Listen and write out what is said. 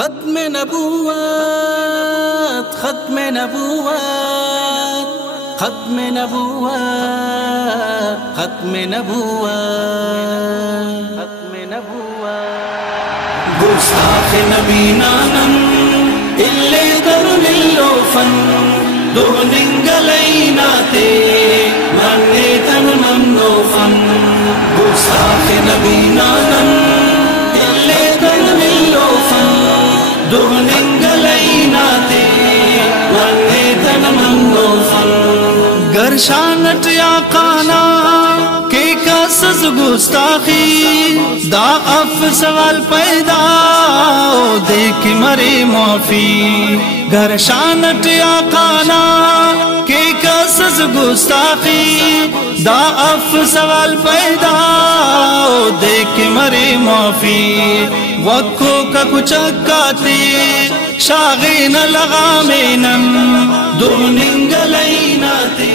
खत्म नबूवत, खत्म नबूवत, खत्म नबूवत, खत्म नबूवत, खत्म नबूवत। गुस्ताख नबी नानन इल्ले करुनिल्लोफन दुनिंगलैनाते मन्ने तनुनम नोफन। गुस्ताख नबी नानन इल्ले करुनिल्लोफन दुनिंगलैनाते मन्ने तनुनम नोफन। गरशानट या काना के कसस गुस्ताखी दा अफ सवाल पैदा देख मरे माफी। गरशानट या काना के कसस गुस्ताखी दा अफ सवाल पैदा देख मरे माफी। वक्को का कुछ काते शागे न लगा मेनम दुनिंगलैनाते